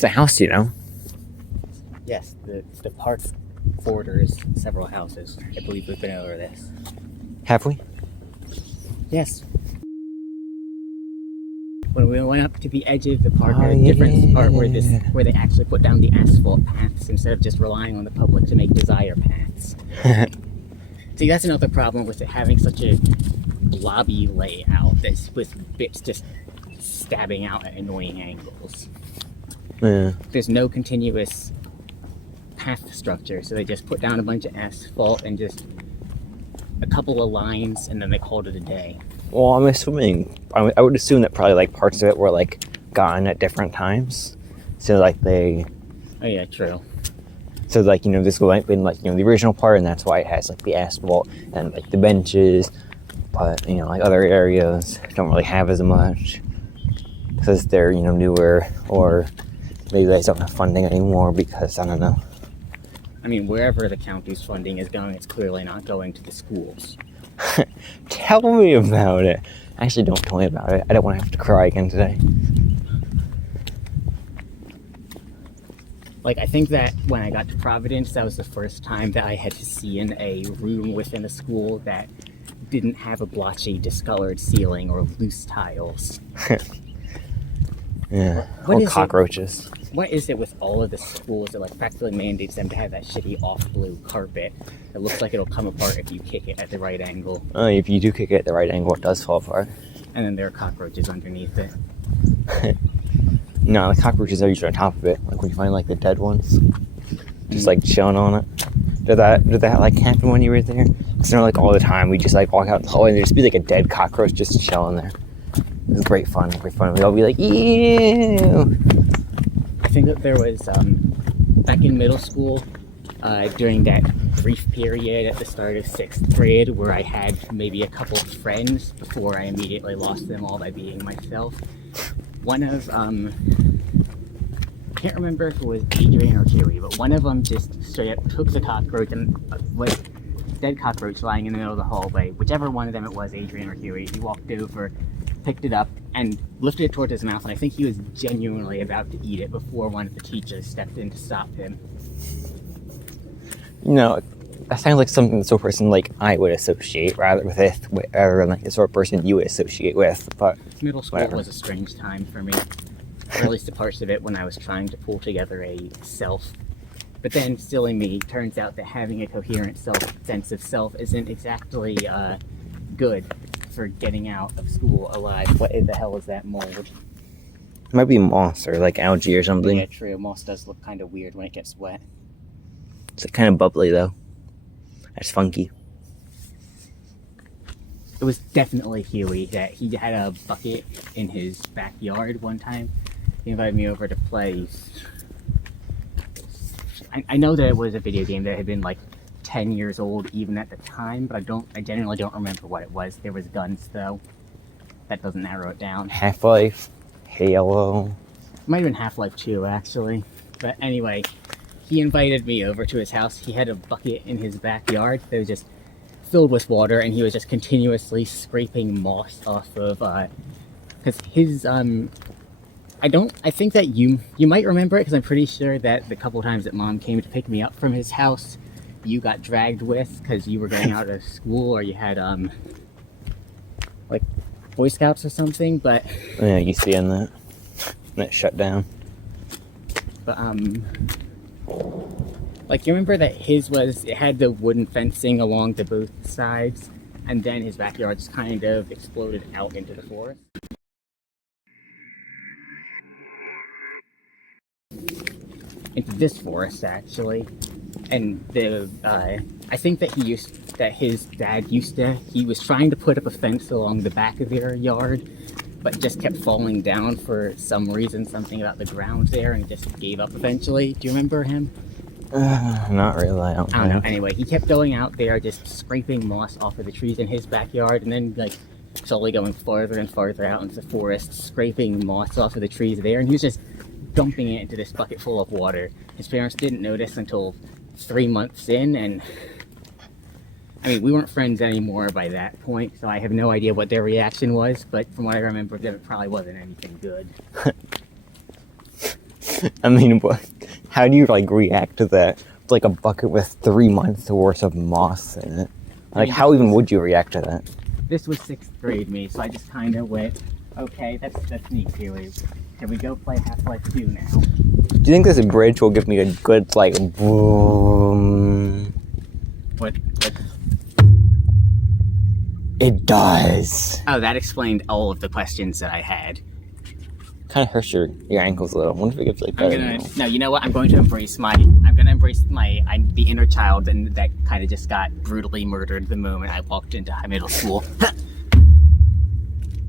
It's a house, you know. Yes, the park borders several houses. I believe we've been over this. Have we? Yes. When we went up to the edge of the park, a different part where they actually put down the asphalt paths instead of just relying on the public to make desire paths. See, that's another problem with it having such a blobby layout that's with bits just stabbing out at annoying angles. Yeah. There's no continuous path structure, so they just put down a bunch of asphalt and just a couple of lines, and then they called it a day. Well, I'm assuming, I would assume that probably like parts of it were like gone at different times. So like they... Oh yeah, true. So like, you know, this might have been like, you know, the original part, and that's why it has like the asphalt and like the benches. But, you know, like other areas don't really have as much because they're, you know, newer, or maybe they don't have funding anymore because, I don't know. I mean, wherever the county's funding is going, it's clearly not going to the schools. Tell me about it. Actually, don't tell me about it. I don't want to have to cry again today. Like, I think that when I got to Providence, that was the first time that I had to see in a room within a school that didn't have a blotchy, discolored ceiling or loose tiles. Yeah. What or cockroaches. What is it with all of the schools that like practically mandates them to have that shitty off-blue carpet that looks like it'll come apart if you kick it at the right angle? If you do kick it at the right angle, it does fall apart. And then there are cockroaches underneath it. No, the cockroaches are usually on top of it. Like when you find like the dead ones, just like chilling on it. Did that like happen when you were there? Because like all the time we just like walk out the hallway and there'd just be like a dead cockroach just chilling there. It was great fun. We'd all be like, ew. I think that there was back in middle school during that brief period at the start of 6th grade where I had maybe a couple of friends before I immediately lost them all by being myself. One of I can't remember if it was Adrian or Huey, but one of them just straight up took the cockroach and dead cockroach lying in the middle of the hallway. Whichever one of them it was, Adrian or Huey, he walked over, picked it up, and lifted it towards his mouth, and I think he was genuinely about to eat it before one of the teachers stepped in to stop him. You know, that sounds like something the sort of person like I would associate rather than like the sort of person you would associate with, but middle school whatever. Was a strange time for me. Or at least the parts of it when I was trying to pull together a self. But then, silly me, turns out that having a coherent sense of self isn't exactly good for getting out of school alive. What the hell is that mold? It might be moss or like algae or something. Yeah, true. Moss does look kind of weird when it gets wet. It's kind of bubbly though. That's funky. It was definitely Huey that he had a bucket in his backyard one time. He invited me over to play. I know that it was a video game that had been like 10 years old even at the time, but I genuinely don't remember what it was. There was guns though. That doesn't narrow it down. Half-Life, Halo. It might have been Half-Life 2 actually. But anyway, he invited me over to his house. He had a bucket in his backyard that was just filled with water, and he was just continuously scraping moss off of because his I think that you might remember it because I'm pretty sure that the couple times that Mom came to pick me up from his house, you got dragged with because you were going out of school or you had like Boy Scouts or something. But Yeah, you see in that. And it shut down. But like you remember that it had the wooden fencing along the both sides, and then his backyard just kind of exploded out into the forest. Into this forest actually, and I think that his dad he was trying to put up a fence along the back of their yard, but just kept falling down for some reason, something about the ground there, and just gave up eventually. Do you remember him? Not really. I don't know. Anyway, he kept going out there, just scraping moss off of the trees in his backyard, and then like slowly going farther and farther out into the forest, scraping moss off of the trees there, and he was just dumping it into this bucket full of water. His parents didn't notice until 3 months in, and I mean, we weren't friends anymore by that point, so I have no idea what their reaction was, but from what I remember, it probably wasn't anything good. I mean, how do you like react to that? Like a bucket with 3 months worth of moss in it. Like, how even would you react to that? This was 6th grade me, so I just kind of went, okay, that's neat, Keely. Can we go play Half-Life 2 now? Do you think this bridge will give me a good, like, boom? What? It does. Oh, that explained all of the questions that I had. Kind of hurts your ankles a little. I wonder if it gets like better. No, you know what? I'm going to embrace I'm the inner child, and that kind of just got brutally murdered the moment I walked into high middle school.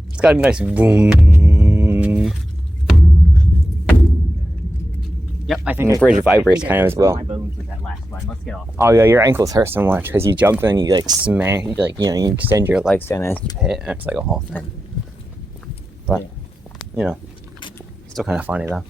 It's got a nice boom. Yep, I think The bridge vibrates kind of as well. My bones with that last one. Let's get off. Oh yeah, your ankles hurt so much because you jump and you like smash, like you extend your legs down as you hit, and it's like a whole thing. But Yeah. you know, still kind of funny though.